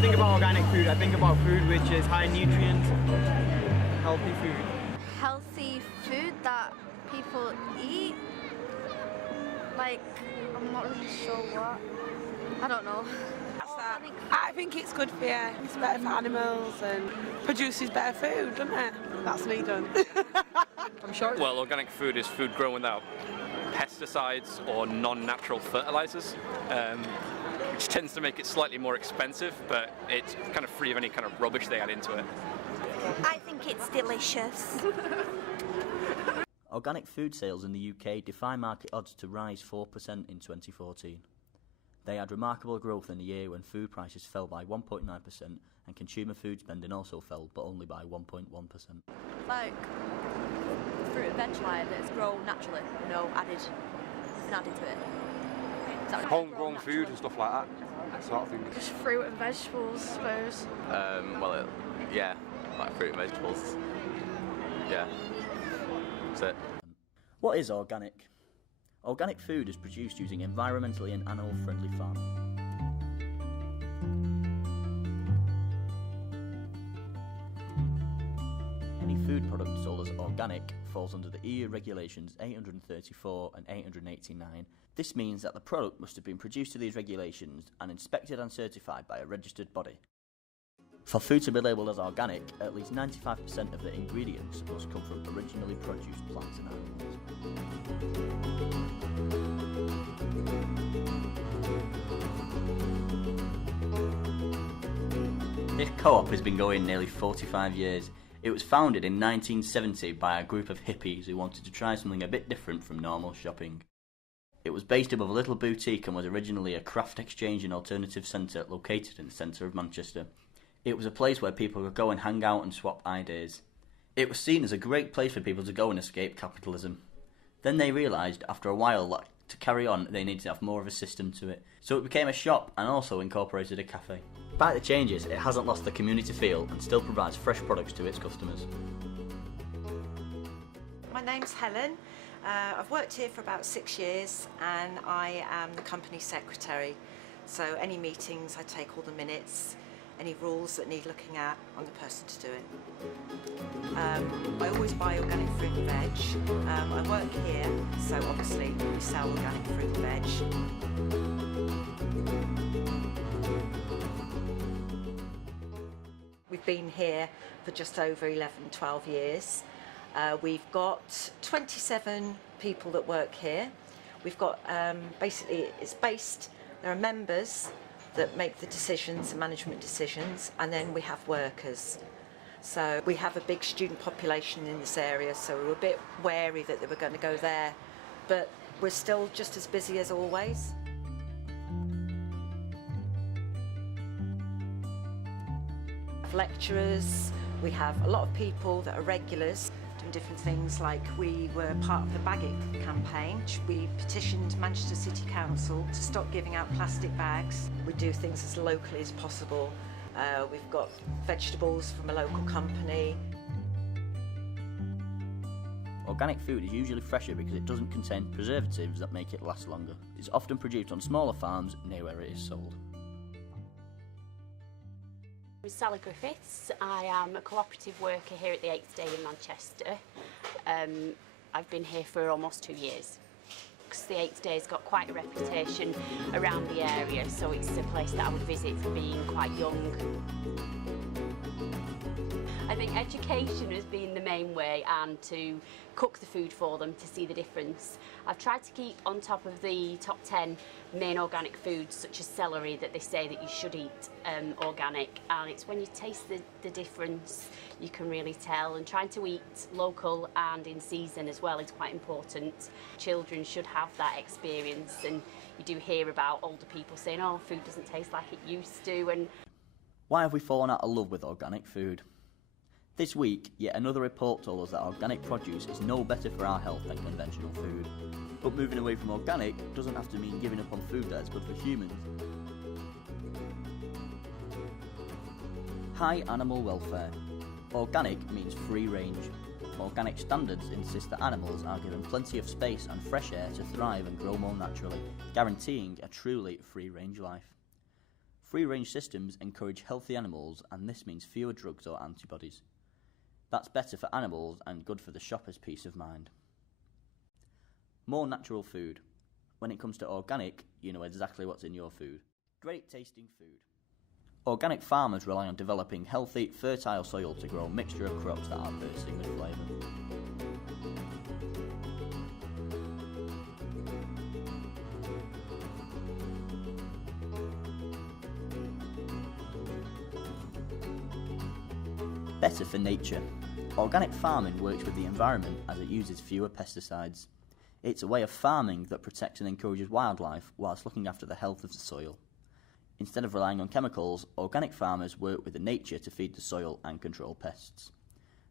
think about organic food, I think about food which is high in nutrients, healthy food. Healthy food that people eat? Like, I'm not really sure what. I don't know. I think it's good for you. It's better for animals and produces better food, doesn't it? That's me done. I'm sure. Well, organic food is food grown without pesticides or non-natural fertilizers, which tends to make it slightly more expensive, but it's kind of free of any kind of rubbish they add into it. I think it's delicious. Organic food sales in the UK defy market odds to rise 4% in 2014. They had remarkable growth in the year when food prices fell by 1.9% and consumer food spending also fell, but only by 1.1%. Like fruit and veg line that's grown naturally, nothing added to it. Homegrown food and stuff like that sort of thing. Just fruit and vegetables, I suppose. Yeah, like fruit and vegetables. Yeah, that's it. What is organic? Organic food is produced using environmentally and animal-friendly farming. Any food product sold as organic falls under the EU regulations 834 and 889. This means that the product must have been produced to these regulations and inspected and certified by a registered body. For food to be labelled as organic, at least 95% of the ingredients must come from originally produced plants and animals. This co-op has been going nearly 45 years. It was founded in 1970 by a group of hippies who wanted to try something a bit different from normal shopping. It was based above a little boutique and was originally a craft exchange and alternative centre located in the centre of Manchester. It was a place where people could go and hang out and swap ideas. It was seen as a great place for people to go and escape capitalism. Then they realised after a while that to carry on they needed to have more of a system to it. So it became a shop and also incorporated a cafe. Despite the changes, it hasn't lost the community feel and still provides fresh products to its customers. My name's Helen. I've worked here for about 6 years and I am the company secretary. So any meetings, I take all the minutes, any rules that need looking at, I'm the person to do it. I always buy organic fruit and veg. I work here, so obviously we sell organic fruit and veg. We've been here for just over 11, 12 years. We've got 27 people that work here. We've got, basically, there are members that make the decisions, the management decisions, and then we have workers. So we have a big student population in this area, so we were a bit wary that they were going to go there, but we're still just as busy as always. Lecturers, we have a lot of people that are regulars doing different things, like we were part of the Bag It campaign. We petitioned Manchester City Council to stop giving out plastic bags. We do things as locally as possible. We've got vegetables from a local company. Organic food is usually fresher because it doesn't contain preservatives that make it last longer. It's often produced on smaller farms near where it is sold. I'm Sally Griffiths. I am a cooperative worker here at the 8th Day in Manchester. I've been here for almost 2 years. Because the 8th Day's got quite a reputation around the area, so it's a place that I would visit for being quite young. I think education has been the main way, and to cook the food for them to see the difference. I've tried to keep on top of the top 10 main organic foods, such as celery, that they say that you should eat organic, and it's when you taste the difference you can really tell, and trying to eat local and in season as well is quite important. Children should have that experience, and you do hear about older people saying, oh, food doesn't taste like it used to. And why have we fallen out of love with organic food? This week, yet another report told us that organic produce is no better for our health than conventional food. But moving away from organic doesn't have to mean giving up on food that is good for humans. High animal welfare. Organic means free range. Organic standards insist that animals are given plenty of space and fresh air to thrive and grow more naturally, guaranteeing a truly free range life. Free-range systems encourage healthy animals, and this means fewer drugs or antibodies. That's better for animals and good for the shopper's peace of mind. More natural food. When it comes to organic, you know exactly what's in your food. Great tasting food. Organic farmers rely on developing healthy, fertile soil to grow a mixture of crops that are bursting with flavour. Better for nature. Organic farming works with the environment as it uses fewer pesticides. It's a way of farming that protects and encourages wildlife whilst looking after the health of the soil. Instead of relying on chemicals, organic farmers work with nature to feed the soil and control pests.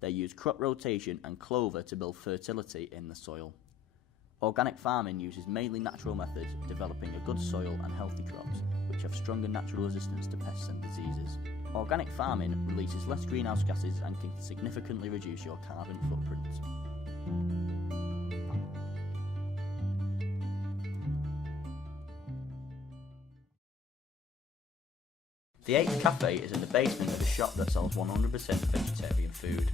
They use crop rotation and clover to build fertility in the soil. Organic farming uses mainly natural methods, developing a good soil and healthy crops, which have stronger natural resistance to pests and diseases. Organic farming releases less greenhouse gases and can significantly reduce your carbon footprint. The 8th Cafe is in the basement of a shop that sells 100% vegetarian food.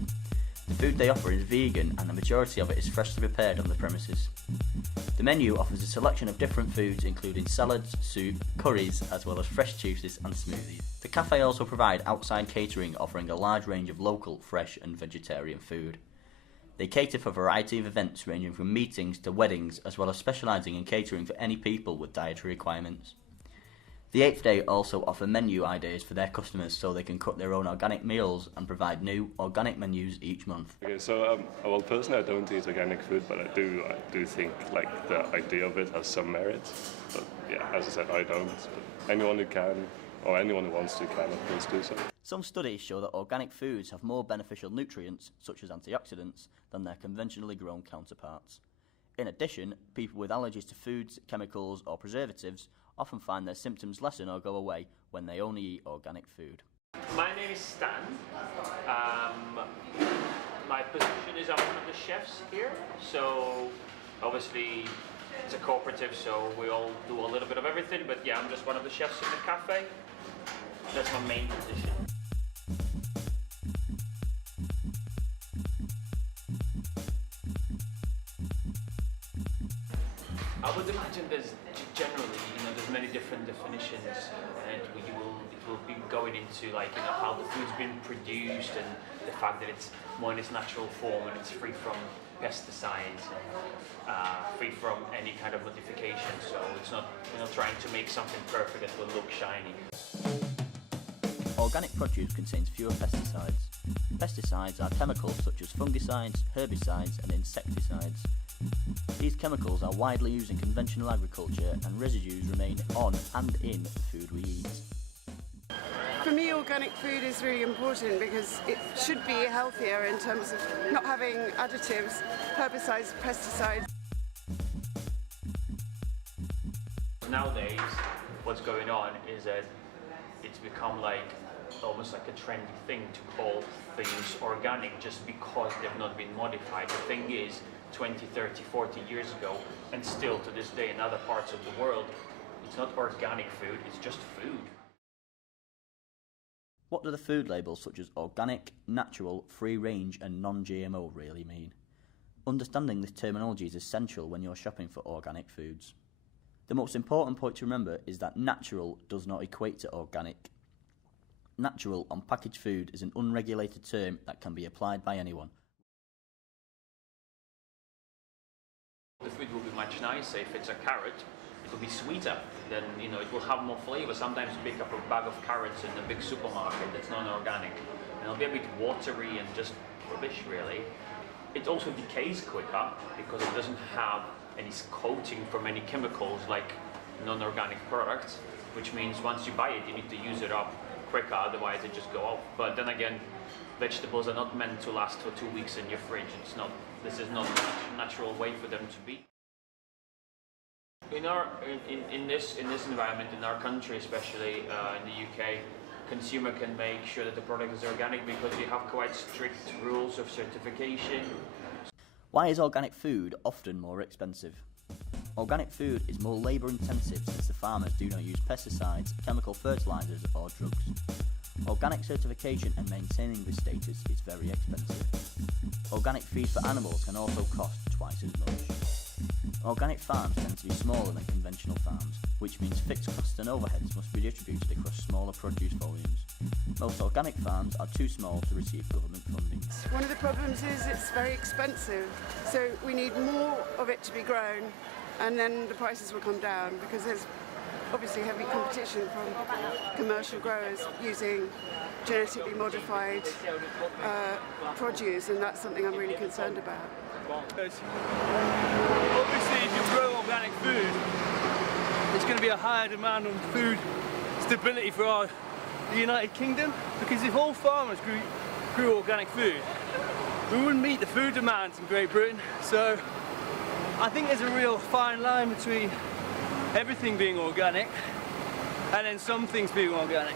The food they offer is vegan and the majority of it is freshly prepared on the premises. The menu offers a selection of different foods including salads, soup, curries, as well as fresh juices and smoothies. The cafe also provide outside catering offering a large range of local, fresh and vegetarian food. They cater for a variety of events ranging from meetings to weddings, as well as specialising in catering for any people with dietary requirements. The 8th Day also offer menu ideas for their customers so they can cook their own organic meals and provide new organic menus each month. Okay, so well, personally I don't eat organic food, but I do think like the idea of it has some merit. But yeah, as I said, I don't. But anyone who can, or anyone who wants to can, of course, do so. Some studies show that organic foods have more beneficial nutrients, such as antioxidants, than their conventionally grown counterparts. In addition, people with allergies to foods, chemicals or preservatives often find their symptoms lessen or go away when they only eat organic food. My name is Stan. My position is I'm one of the chefs here, so obviously it's a cooperative, so we all do a little bit of everything, but yeah, I'm just one of the chefs in the cafe. That's my main position. I would imagine there's generally, there's many different definitions, and it will be going into how the food's been produced and the fact that it's more in its natural form and it's free from pesticides and free from any kind of modification. So it's not trying to make something perfect that will look shiny. Organic produce contains fewer pesticides. Pesticides are chemicals such as fungicides, herbicides and insecticides. These chemicals are widely used in conventional agriculture and residues remain on and in the food we eat. For me, organic food is really important because it should be healthier in terms of not having additives, herbicides, pesticides. Nowadays, what's going on is that it's become almost like a trendy thing to call things organic just because they've not been modified. The thing is, 20, 30, 40 years ago, and still to this day in other parts of the world, it's not organic food, it's just food. What do the food labels such as organic, natural, free range and non-GMO really mean? Understanding this terminology is essential when you're shopping for organic foods. The most important point to remember is that natural does not equate to organic. Natural on packaged food is an unregulated term that can be applied by anyone. The food will be much nicer if it's a carrot. It will be sweeter. Then it will have more flavor. Sometimes you pick up a bag of carrots in a big supermarket that's non-organic, and it'll be a bit watery and just rubbish, really. It also decays quicker because it doesn't have any coating from any chemicals like non-organic products, which means once you buy it, you need to use it up quicker, otherwise they just go off. But then again, vegetables are not meant to last for 2 weeks in your fridge. This is not a natural way for them to be. In this environment, in our country especially, in the UK, consumer can make sure that the product is organic because we have quite strict rules of certification. Why is organic food often more expensive? Organic food is more labour intensive since the farmers do not use pesticides, chemical fertilisers or drugs. Organic certification and maintaining this status is very expensive. Organic feed for animals can also cost twice as much. Organic farms tend to be smaller than conventional farms, which means fixed costs and overheads must be distributed across smaller produce volumes. Most organic farms are too small to receive government funding. One of the problems is it's very expensive, so we need more of it to be grown, and then the prices will come down because there's obviously heavy competition from commercial growers using genetically modified produce, and that's something I'm really concerned about. Obviously, if you grow organic food, there's going to be a higher demand on food stability for the United Kingdom, because if all farmers grew organic food, we wouldn't meet the food demands in Great Britain. So I think there's a real fine line between everything being organic and then some things being organic.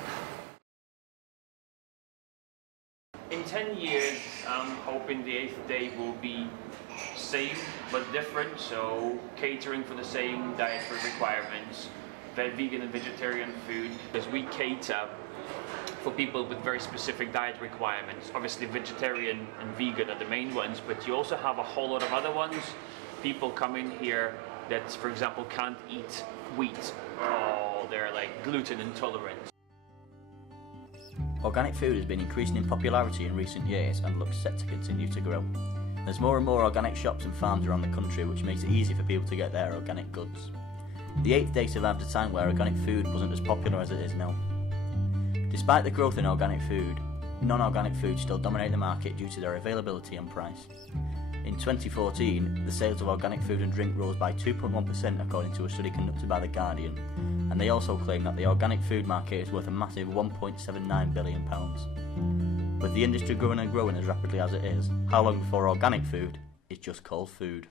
In 10 years, I'm hoping the 8th day will be same but different, so catering for the same dietary requirements, vegan and vegetarian food, because we cater for people with very specific diet requirements. Obviously vegetarian and vegan are the main ones, but you also have a whole lot of other ones. People come in here that, for example, can't eat wheat, or they're like gluten intolerant. Organic food has been increasing in popularity in recent years and looks set to continue to grow. There's more and more organic shops and farms around the country, which makes it easy for people to get their organic goods. The 8th day survived a time where organic food wasn't as popular as it is now. Despite the growth in organic food, non-organic foods still dominate the market due to their availability and price. In 2014, the sales of organic food and drink rose by 2.1% according to a study conducted by The Guardian, and they also claim that the organic food market is worth a massive £1.79 billion. With the industry growing and growing as rapidly as it is, how long before organic food is just called food?